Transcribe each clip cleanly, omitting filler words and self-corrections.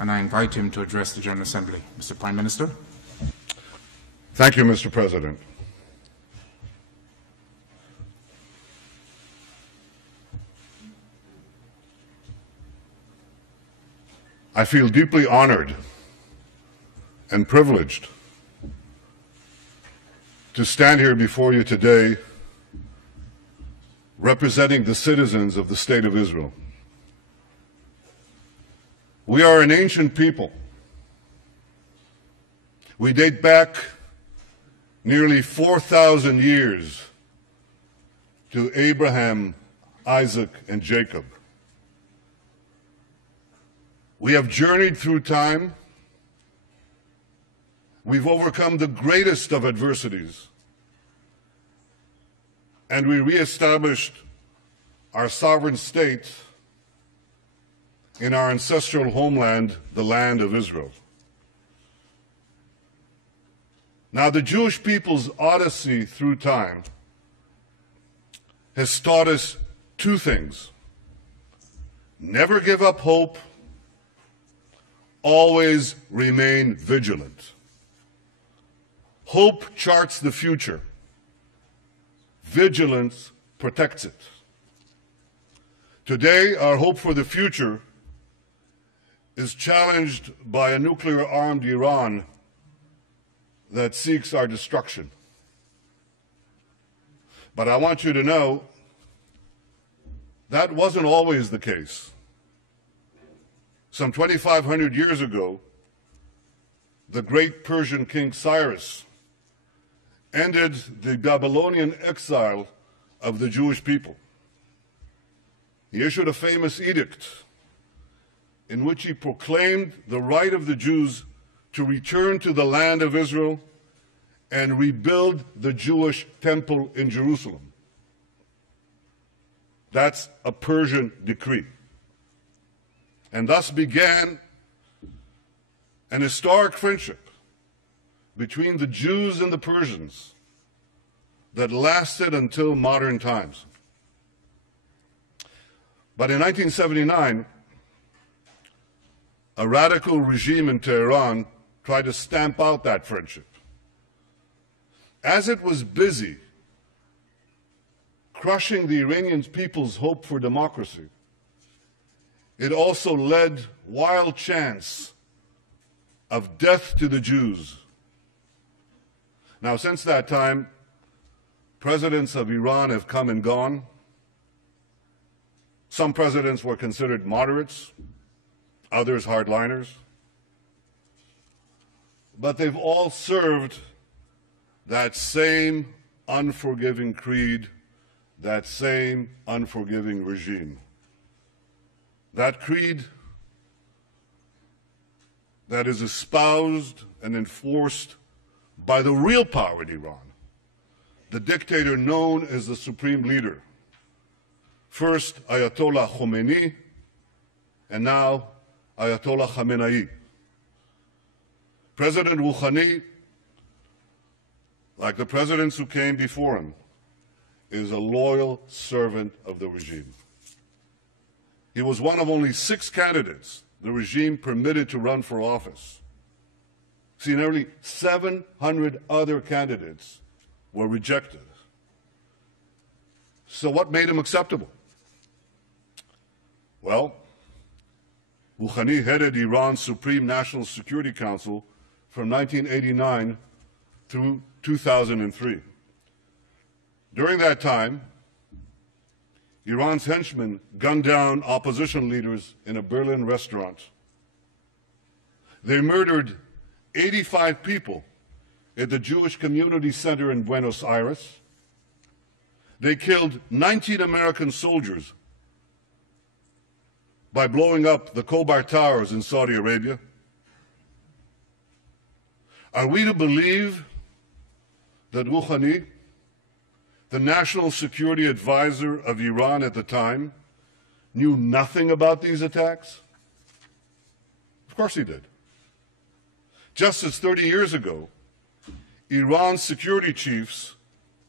and I invite him to address the General Assembly. Mr. Prime Minister. Thank you, Mr. President. I feel deeply honored and privileged to stand here before you today representing the citizens of the State of Israel. We are an ancient people. We date back nearly 4,000 years to Abraham, Isaac, and Jacob. We have journeyed through time. We've overcome the greatest of adversities. And we reestablished our sovereign state in our ancestral homeland, the land of Israel. Now, the Jewish people's odyssey through time has taught us two things. Never give up hope. Always remain vigilant. Hope charts the future. Vigilance protects it. Today, our hope for the future is challenged by a nuclear-armed Iran that seeks our destruction. But I want you to know that wasn't always the case. Some 2,500 years ago, the great Persian king Cyrus ended the Babylonian exile of the Jewish people. He issued a famous edict in which he proclaimed the right of the Jews to return to the land of Israel and rebuild the Jewish temple in Jerusalem. That's a Persian decree. And thus began an historic friendship between the Jews and the Persians that lasted until modern times. But in 1979, a radical regime in Tehran tried to stamp out that friendship. As it was busy crushing the Iranian people's hope for democracy, it also led wild chants of death to the Jews. Now, since that time, presidents of Iran have come and gone. Some presidents were considered moderates, others hardliners. But they've all served that same unforgiving creed, that same unforgiving regime. That creed that is espoused and enforced by the real power in Iran, the dictator known as the supreme leader. First Ayatollah Khomeini, and now Ayatollah Khamen. President Rouhani, like the presidents who came before him, is a loyal servant of the regime. He was one of only 6 candidates the regime permitted to run for office. See, nearly 700 other candidates were rejected. So what made him acceptable? Well, Rouhani headed Iran's Supreme National Security Council from 1989 through 2003. During that time, Iran's henchmen gunned down opposition leaders in a Berlin restaurant. They murdered 85 people at the Jewish Community Center in Buenos Aires. They killed 19 American soldiers by blowing up the Khobar Towers in Saudi Arabia. Are we to believe that Rouhani, the national security advisor of Iran at the time, knew nothing about these attacks? Of course he did. Just as 30 years ago, Iran's security chiefs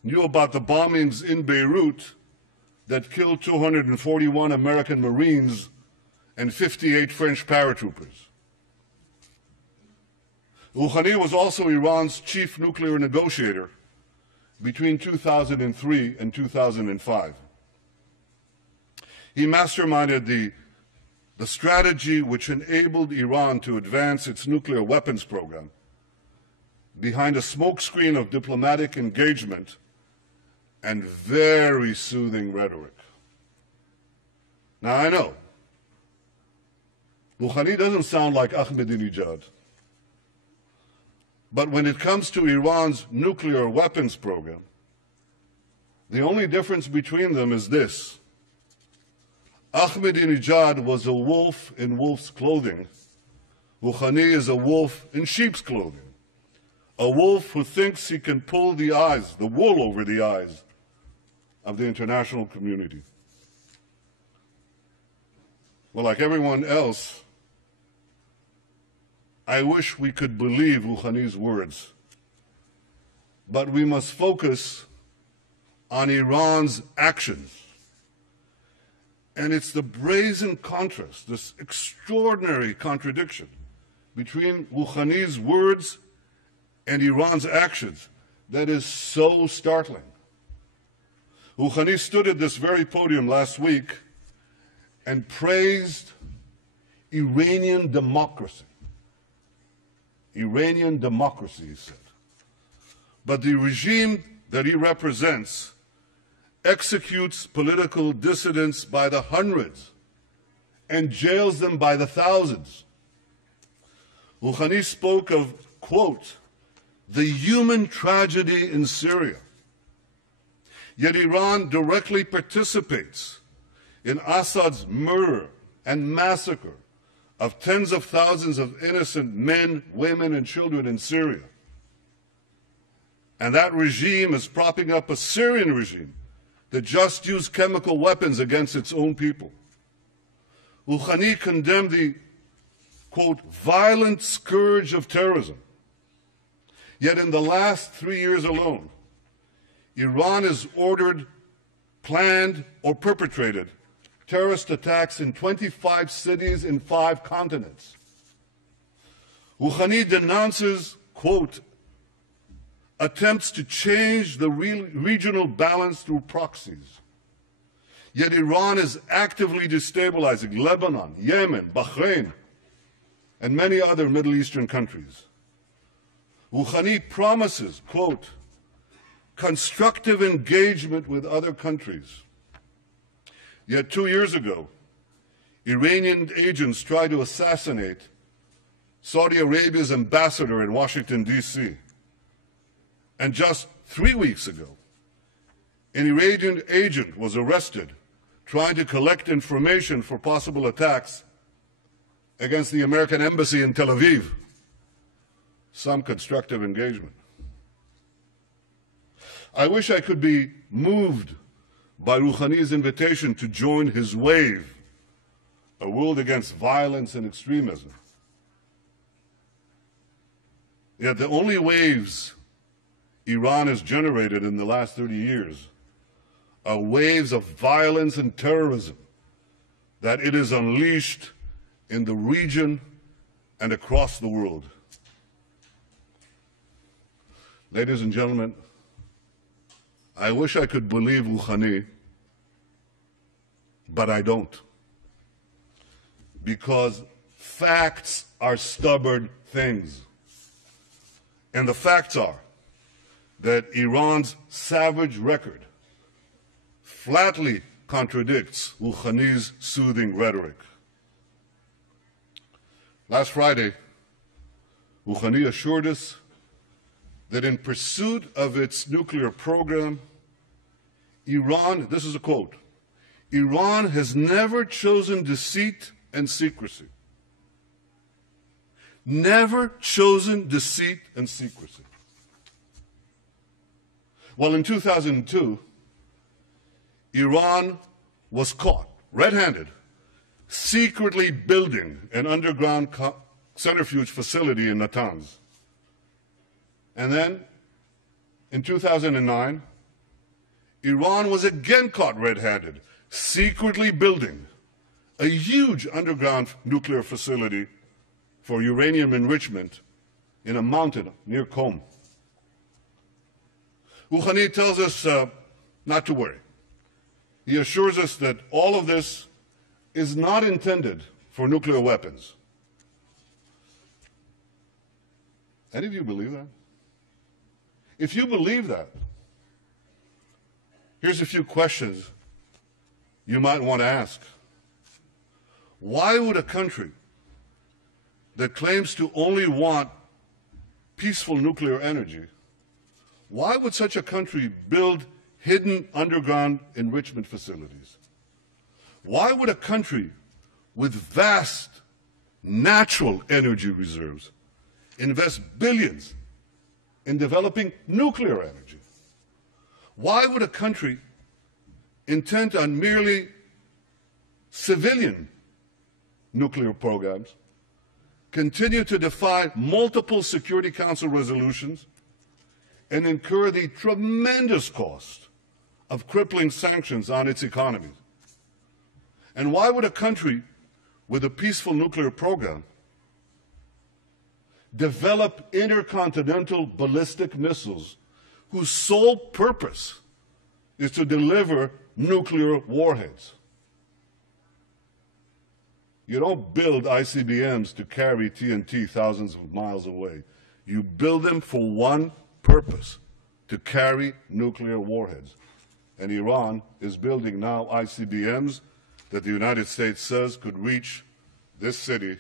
knew about the bombings in Beirut that killed 241 American Marines and 58 French paratroopers. Rouhani was also Iran's chief nuclear negotiator between 2003 and 2005. He masterminded the strategy which enabled Iran to advance its nuclear weapons program behind a smokescreen of diplomatic engagement and very soothing rhetoric. Now, I know Rouhani doesn't sound like Ahmadinejad, but when it comes to Iran's nuclear weapons program, the only difference between them is this: Ahmadinejad was a wolf in wolf's clothing. Rouhani is a wolf in sheep's clothing. A wolf who thinks he can pull the wool over the eyes of the international community. Well, like everyone else, I wish we could believe Rouhani's words, but we must focus on Iran's actions. And it's the brazen contrast, this extraordinary contradiction between Rouhani's words and Iran's actions that is so startling. Rouhani stood at this very podium last week and praised Iranian democracy. Iranian democracy, he said. But the regime that he represents executes political dissidents by the hundreds and jails them by the thousands. Rouhani spoke of, quote, the human tragedy in Syria. Yet Iran directly participates in Assad's murder and massacre of tens of thousands of innocent men, women, and children in Syria. And that regime is propping up a Syrian regime that just used chemical weapons against its own people. Rouhani condemned the, quote, violent scourge of terrorism. Yet in the last 3 years alone, Iran has ordered, planned, or perpetrated terrorist attacks in 25 cities in 5 continents. Rouhani denounces, quote, attempts to change the regional balance through proxies. Yet Iran is actively destabilizing Lebanon, Yemen, Bahrain, and many other Middle Eastern countries. Rouhani promises, quote, constructive engagement with other countries. Yet 2 years ago, Iranian agents tried to assassinate Saudi Arabia's ambassador in Washington, D.C. And just 3 weeks ago, an Iranian agent was arrested trying to collect information for possible attacks against the American embassy in Tel Aviv. Some constructive engagement. I wish I could be moved by Rouhani's invitation to join his wave, a world against violence and extremism. Yet the only waves Iran has generated in the last 30 years are waves of violence and terrorism that it has unleashed in the region and across the world. Ladies and gentlemen, I wish I could believe Rouhani, but I don't. Because facts are stubborn things. And the facts are that Iran's savage record flatly contradicts Rouhani's soothing rhetoric. Last Friday, Rouhani assured us that in pursuit of its nuclear program, Iran, this is a quote, Iran has never chosen deceit and secrecy. Never chosen deceit and secrecy. Well, in 2002, Iran was caught red-handed, secretly building an underground centrifuge facility in Natanz. And then, in 2009, Iran was again caught red-handed, secretly building a huge underground nuclear facility for uranium enrichment in a mountain near Qom. Rouhani tells us not to worry. He assures us that all of this is not intended for nuclear weapons. Any of you believe that? If you believe that, here's a few questions you might want to ask. Why would a country that claims to only want peaceful nuclear energy, why would such a country build hidden underground enrichment facilities? Why would a country with vast natural energy reserves invest billions in developing nuclear energy? Why would a country intent on merely civilian nuclear programs continue to defy multiple Security Council resolutions and incur the tremendous cost of crippling sanctions on its economies? And why would a country with a peaceful nuclear program develop intercontinental ballistic missiles whose sole purpose is to deliver nuclear warheads? You don't build ICBMs to carry TNT thousands of miles away. You build them for one purpose, to carry nuclear warheads. And Iran is building now ICBMs that the United States says could reach this city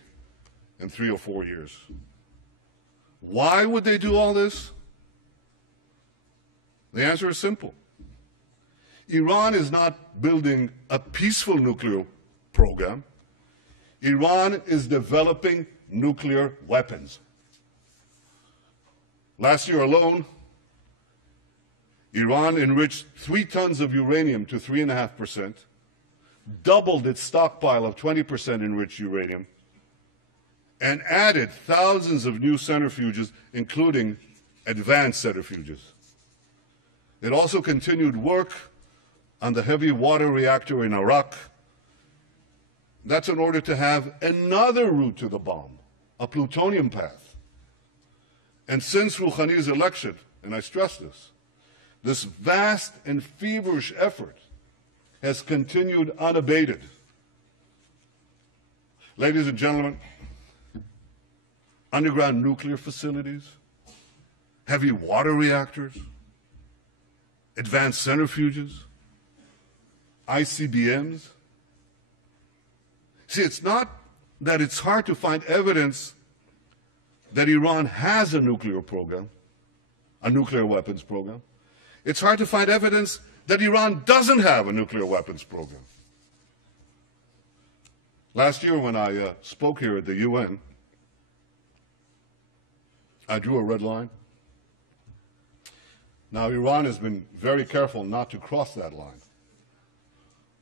in 3 or 4 years. Why would they do all this? The answer is simple. Iran is not building a peaceful nuclear program. Iran is developing nuclear weapons. Last year alone, Iran enriched 3 tons of uranium to 3.5%, doubled its stockpile of 20% enriched uranium, and added thousands of new centrifuges, including advanced centrifuges. It also continued work on the heavy water reactor in Iraq. That's in order to have another route to the bomb, a plutonium path. And since Rouhani's election, and I stress this vast and feverish effort has continued unabated. Ladies and gentlemen, underground nuclear facilities, heavy water reactors, advanced centrifuges, ICBMs. See, it's not that it's hard to find evidence that Iran has a nuclear program, a nuclear weapons program. It's hard to find evidence that Iran doesn't have a nuclear weapons program. Last year when I spoke here at the UN, I drew a red line. Now, Iran has been very careful not to cross that line.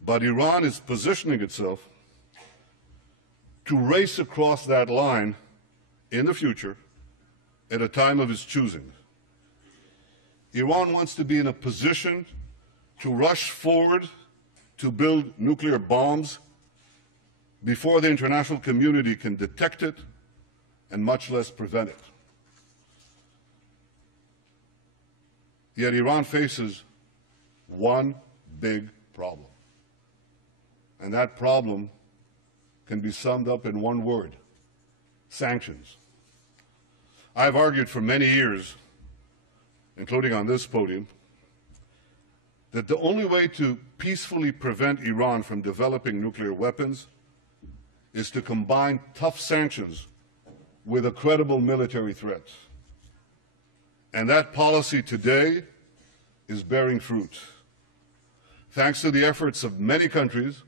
But Iran is positioning itself to race across that line in the future at a time of its choosing. Iran wants to be in a position to rush forward to build nuclear bombs before the international community can detect it and much less prevent it. Yet Iran faces one big problem. And that problem can be summed up in one word: sanctions. I've argued for many years, including on this podium, that the only way to peacefully prevent Iran from developing nuclear weapons is to combine tough sanctions with a credible military threat. And that policy today is bearing fruit. Thanks to the efforts of many countries,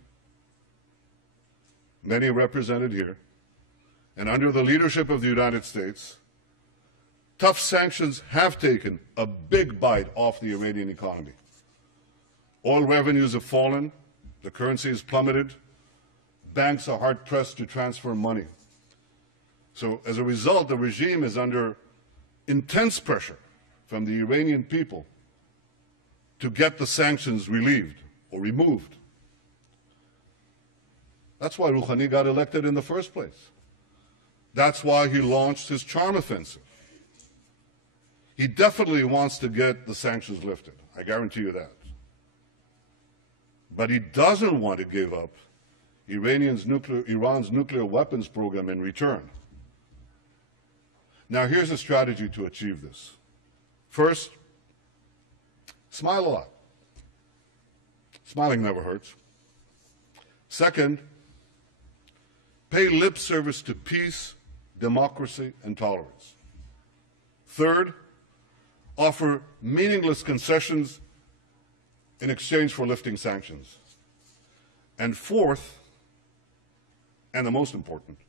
many represented here, and under the leadership of the United States, tough sanctions have taken a big bite off the Iranian economy. Oil revenues have fallen, the currency has plummeted, banks are hard-pressed to transfer money. So as a result, the regime is under intense pressure from the Iranian people to get the sanctions relieved or removed. That's why Rouhani got elected in the first place. That's why he launched his charm offensive. He definitely wants to get the sanctions lifted. I guarantee you that. But he doesn't want to give up Iran's nuclear weapons program in return. Now, here's a strategy to achieve this. First, smile a lot. Smiling never hurts. Second, pay lip service to peace, democracy, and tolerance. Third, offer meaningless concessions in exchange for lifting sanctions. And fourth, and the most important,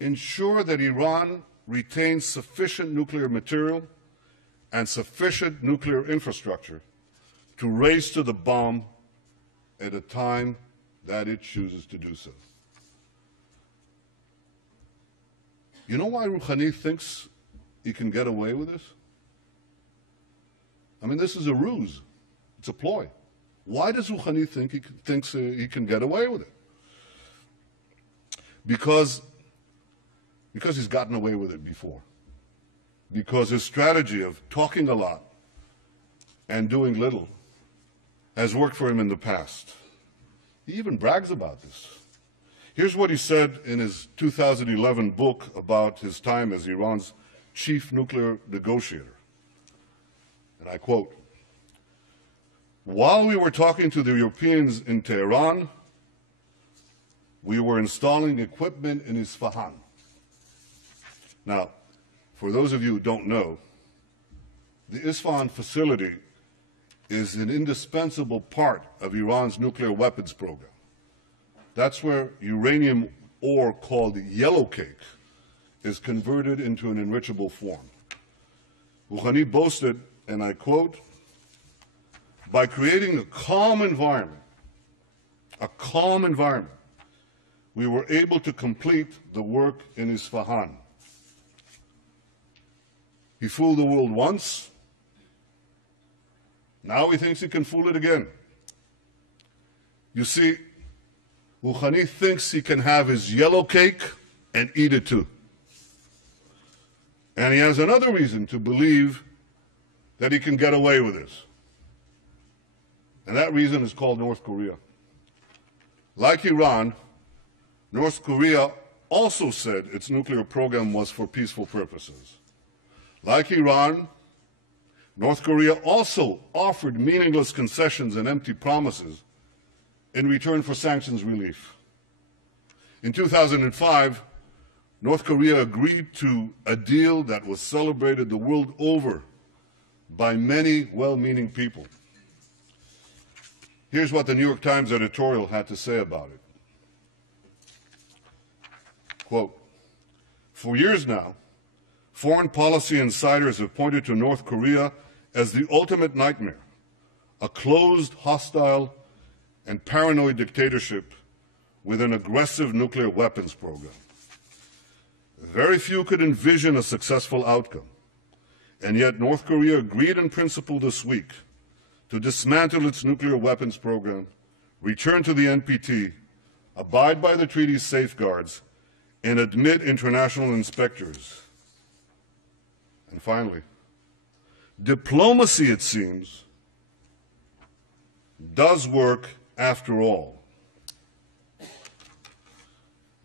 ensure that Iran retains sufficient nuclear material and sufficient nuclear infrastructure to race to the bomb at a time that it chooses to do so. You know why Rouhani thinks he can get away with this? I mean, this is a ruse. It's a ploy. Why does Rouhani think he can get away with it? Because he's gotten away with it before. Because his strategy of talking a lot and doing little has worked for him in the past. He even brags about this. Here's what he said in his 2011 book about his time as Iran's chief nuclear negotiator. And I quote, "While we were talking to the Europeans in Tehran, we were installing equipment in Isfahan." Now, for those of you who don't know, the Isfahan facility is an indispensable part of Iran's nuclear weapons program. That's where uranium ore called yellow cake is converted into an enrichable form. Rouhani boasted, and I quote, "By creating a calm environment, we were able to complete the work in Isfahan." He fooled the world once. Now he thinks he can fool it again. You see, Rouhani thinks he can have his yellow cake and eat it too. And he has another reason to believe that he can get away with this. And that reason is called North Korea. Like Iran, North Korea also said its nuclear program was for peaceful purposes. Like Iran, North Korea also offered meaningless concessions and empty promises in return for sanctions relief. In 2005, North Korea agreed to a deal that was celebrated the world over by many well-meaning people. Here's what the New York Times editorial had to say about it. Quote, "For years now, foreign policy insiders have pointed to North Korea as the ultimate nightmare, a closed, hostile, and paranoid dictatorship with an aggressive nuclear weapons program. Very few could envision a successful outcome, and yet North Korea agreed in principle this week to dismantle its nuclear weapons program, return to the NPT, abide by the treaty's safeguards, and admit international inspectors. And finally, diplomacy, it seems, does work after all."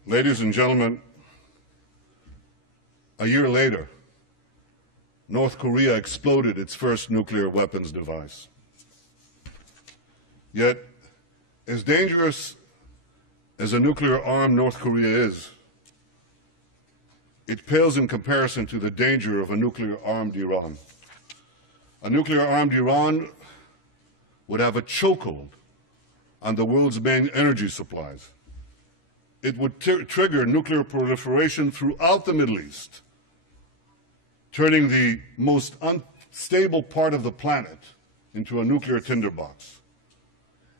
Ladies and gentlemen, a year later, North Korea exploded its first nuclear weapons device. Yet, as dangerous as a nuclear-armed North Korea is, it pales in comparison to the danger of a nuclear-armed Iran. A nuclear-armed Iran would have a chokehold on the world's main energy supplies. It would trigger nuclear proliferation throughout the Middle East, turning the most unstable part of the planet into a nuclear tinderbox.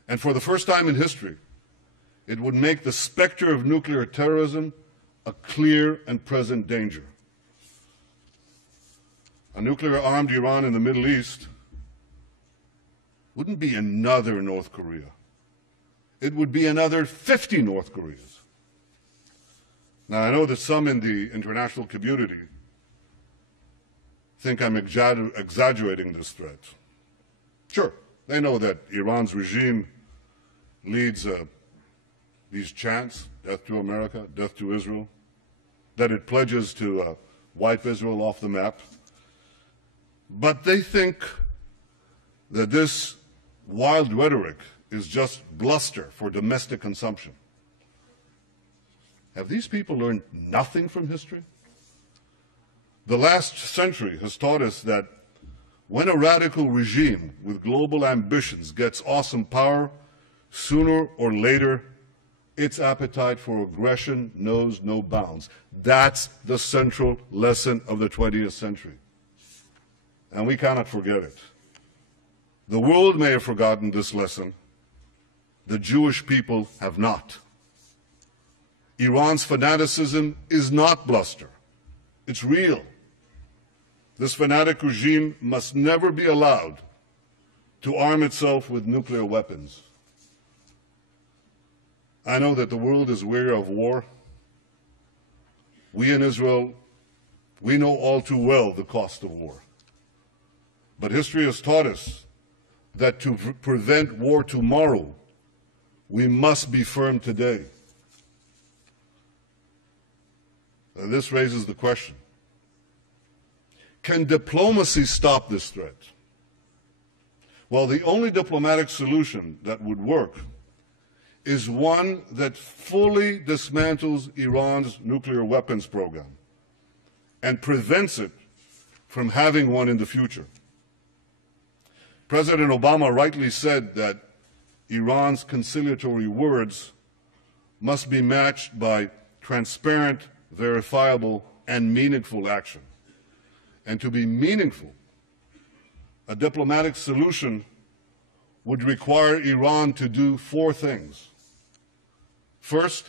And for the first time in history, it would make the specter of nuclear terrorism a clear and present danger. A nuclear-armed Iran in the Middle East wouldn't be another North Korea. It would be another 50 North Koreas. Now, I know that some in the international community think I'm exaggerating this threat. Sure, they know that Iran's regime leads these chants, death to America, death to Israel, that it pledges to wipe Israel off the map. But they think that this wild rhetoric is just bluster for domestic consumption. Have these people learned nothing from history? The last century has taught us that when a radical regime with global ambitions gets awesome power, sooner or later, its appetite for aggression knows no bounds. That's the central lesson of the 20th century. And we cannot forget it. The world may have forgotten this lesson. The Jewish people have not. Iran's fanaticism is not bluster. It's real. This fanatic regime must never be allowed to arm itself with nuclear weapons. I know that the world is weary of war. We in Israel, we know all too well the cost of war. But history has taught us that to prevent war tomorrow, we must be firm today. And this raises the question, can diplomacy stop this threat? Well, the only diplomatic solution that would work is one that fully dismantles Iran's nuclear weapons program and prevents it from having one in the future. President Obama rightly said that Iran's conciliatory words must be matched by transparent, verifiable, and meaningful action. And to be meaningful, a diplomatic solution would require Iran to do four things. First,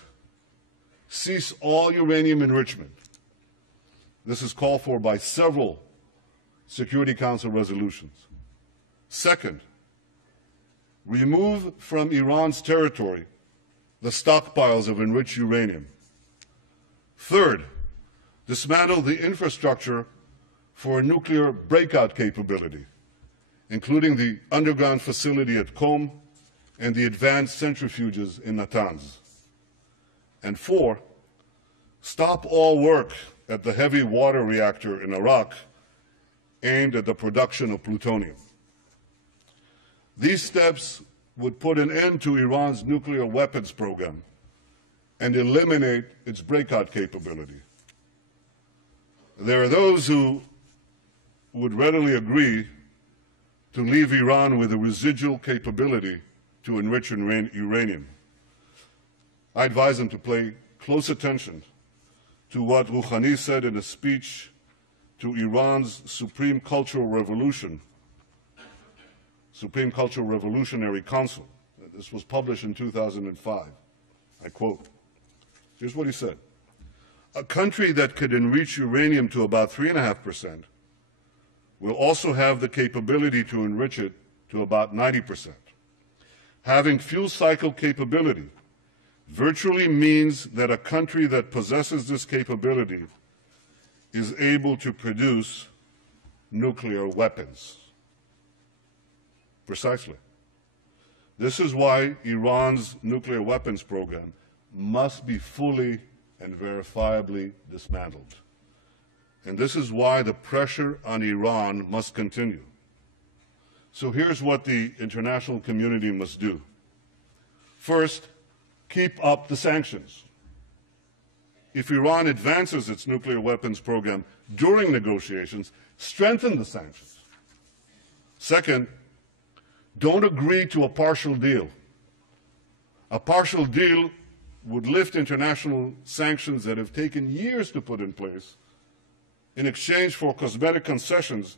cease all uranium enrichment. This is called for by several Security Council resolutions. Second, remove from Iran's territory the stockpiles of enriched uranium. Third, dismantle the infrastructure for a nuclear breakout capability, including the underground facility at Qom and the advanced centrifuges in Natanz. And four, stop all work at the heavy water reactor in Iraq aimed at the production of plutonium. These steps would put an end to Iran's nuclear weapons program and eliminate its breakout capability. There are those who would readily agree to leave Iran with a residual capability to enrich uranium. I advise them to pay close attention to what Rouhani said in a speech to Iran's Supreme Cultural Revolutionary Council. This was published in 2005. I quote, here's what he said. A country that could enrich uranium to about 3.5% will also have the capability to enrich it to about 90%. Having fuel cycle capability virtually means that a country that possesses this capability is able to produce nuclear weapons. Precisely. This is why Iran's nuclear weapons program must be fully and verifiably dismantled. And this is why the pressure on Iran must continue. So here's what the international community must do. First, keep up the sanctions. If Iran advances its nuclear weapons program during negotiations, strengthen the sanctions. Second, don't agree to a partial deal. A partial deal would lift international sanctions that have taken years to put in place in exchange for cosmetic concessions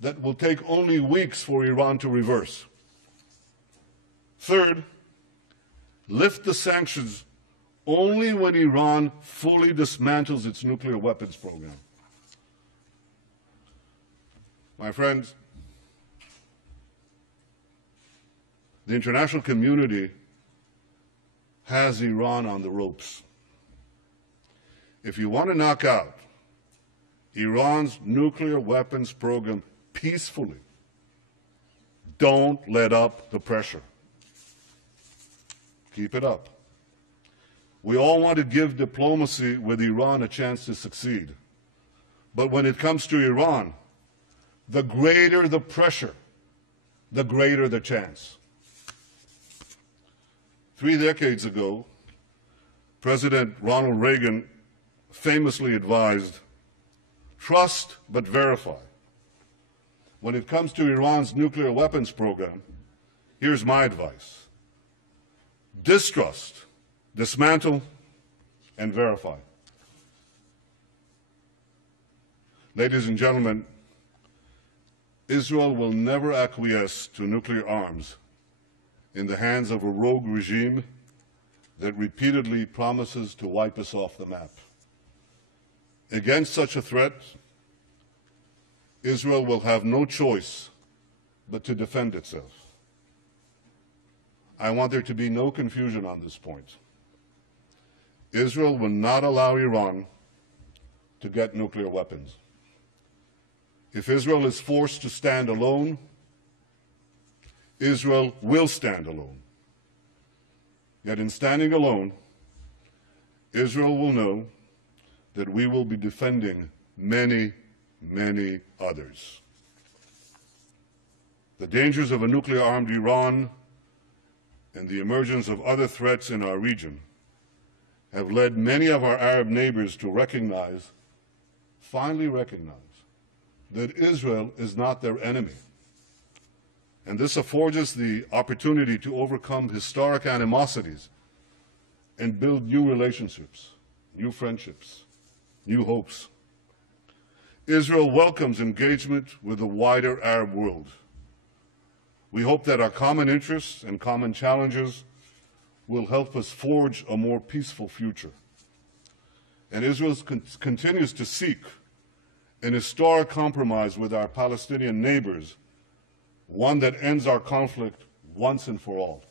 that will take only weeks for Iran to reverse. Third, lift the sanctions only when Iran fully dismantles its nuclear weapons program. My friends, the international community has Iran on the ropes. If you want to knock out Iran's nuclear weapons program peacefully. Don't let up the pressure. Keep it up. We all want to give diplomacy with Iran a chance to succeed. But when it comes to Iran, the greater the pressure, the greater the chance. 3 decades ago, President Ronald Reagan famously advised, trust but verify. When it comes to Iran's nuclear weapons program, here's my advice. Distrust, dismantle, and verify. Ladies and gentlemen, Israel will never acquiesce to nuclear arms in the hands of a rogue regime that repeatedly promises to wipe us off the map. Against such a threat, Israel will have no choice but to defend itself. I want there to be no confusion on this point. Israel will not allow Iran to get nuclear weapons. If Israel is forced to stand alone, Israel will stand alone. Yet in standing alone, Israel will know that we will be defending many, many others. The dangers of a nuclear-armed Iran and the emergence of other threats in our region have led many of our Arab neighbors to recognize, finally recognize, that Israel is not their enemy. And this affords us the opportunity to overcome historic animosities and build new relationships, new friendships, new hopes. Israel welcomes engagement with the wider Arab world. We hope that our common interests and common challenges will help us forge a more peaceful future. And Israel continues to seek an historic compromise with our Palestinian neighbors, one that ends our conflict once and for all.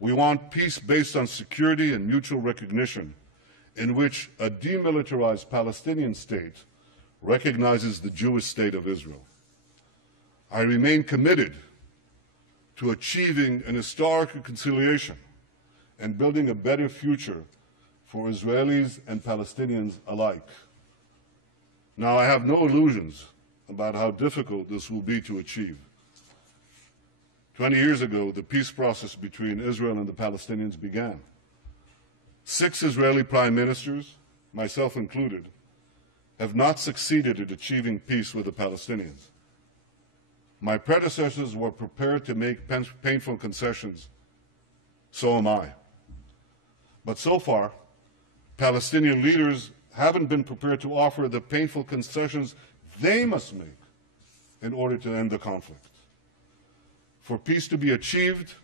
We want peace based on security and mutual recognition, in which a demilitarized Palestinian state recognizes the Jewish state of Israel. I remain committed to achieving an historic reconciliation and building a better future for Israelis and Palestinians alike. Now, I have no illusions about how difficult this will be to achieve. 20 years ago, the peace process between Israel and the Palestinians began. 6 Israeli prime ministers, myself included, have not succeeded at achieving peace with the Palestinians. My predecessors were prepared to make painful concessions. So am I. But so far, Palestinian leaders haven't been prepared to offer the painful concessions they must make in order to end the conflict. For peace to be achieved,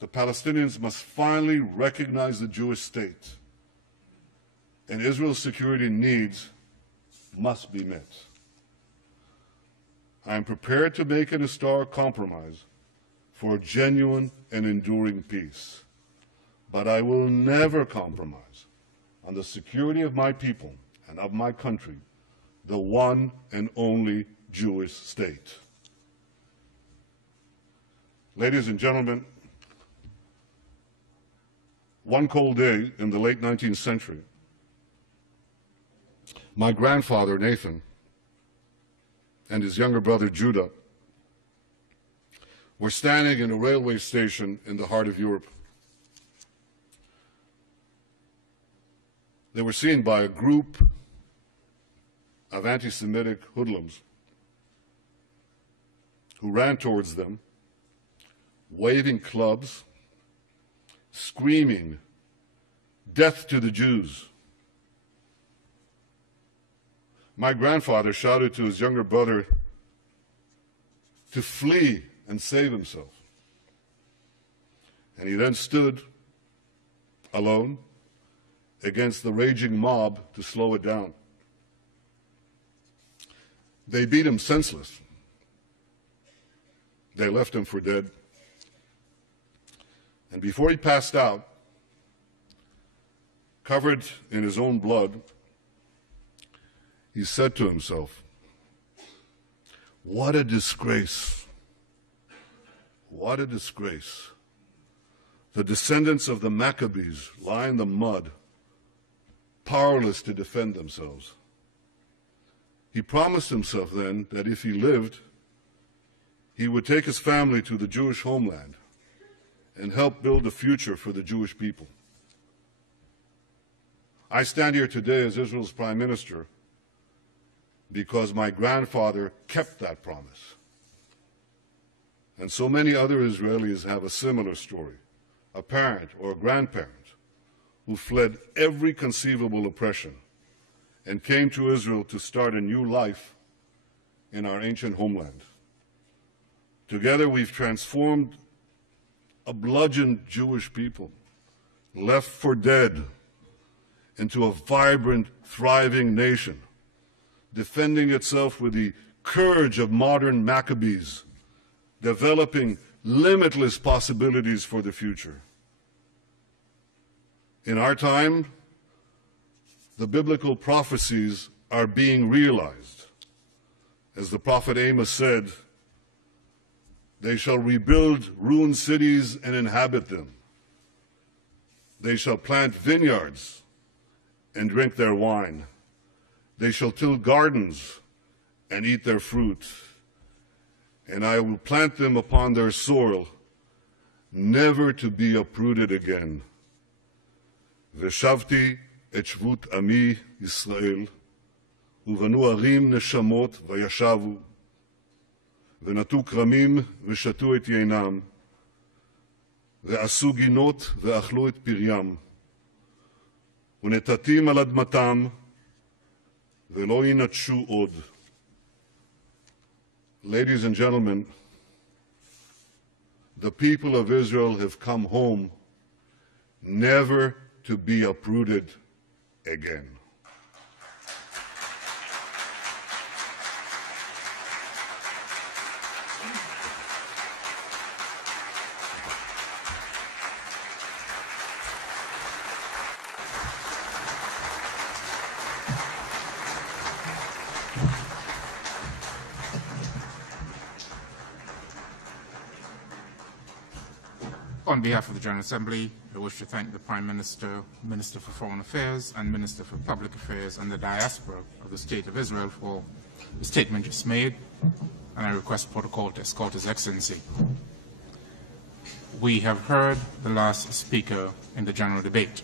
the Palestinians must finally recognize the Jewish state, and Israel's security needs must be met. I am prepared to make an historic compromise for a genuine and enduring peace, but I will never compromise on the security of my people and of my country, the one and only Jewish state. Ladies and gentlemen, one cold day in the late 19th century, my grandfather, Nathan, and his younger brother, Judah, were standing in a railway station in the heart of Europe. They were seen by a group of anti-Semitic hoodlums who ran towards them, waving clubs, screaming, "Death to the Jews." My grandfather shouted to his younger brother to flee and save himself. And he then stood alone against the raging mob to slow it down. They beat him senseless. They left him for dead. And before he passed out, covered in his own blood, he said to himself, "What a disgrace! What a disgrace! The descendants of the Maccabees lie in the mud, powerless to defend themselves." He promised himself then that if he lived, he would take his family to the Jewish homeland and help build a future for the Jewish people. I stand here today as Israel's Prime Minister because my grandfather kept that promise. And so many other Israelis have a similar story, a parent or a grandparent who fled every conceivable oppression and came to Israel to start a new life in our ancient homeland. Together we've transformed a bludgeoned Jewish people, left for dead, into a vibrant, thriving nation, defending itself with the courage of modern Maccabees, developing limitless possibilities for the future. In our time, the biblical prophecies are being realized. As the prophet Amos said, "They shall rebuild ruined cities and inhabit them. They shall plant vineyards and drink their wine. They shall till gardens and eat their fruit. And I will plant them upon their soil, never to be uprooted again. Veshavti et shvut ami Yisrael, uvanu arim neshamot vayashavu, ונטו כרמים ושתו את יינם, ועשו גינות ואכלו את פריים, ונטטים על אדמתם, ולא ינטשו עוד." Ladies and gentlemen, the people of Israel have come home never to be uprooted again. On behalf of the General Assembly, I wish to thank the Prime Minister, Minister for Foreign Affairs, and Minister for Public Affairs and the diaspora of the State of Israel for the statement just made, and I request protocol to escort His Excellency. We have heard the last speaker in the general debate.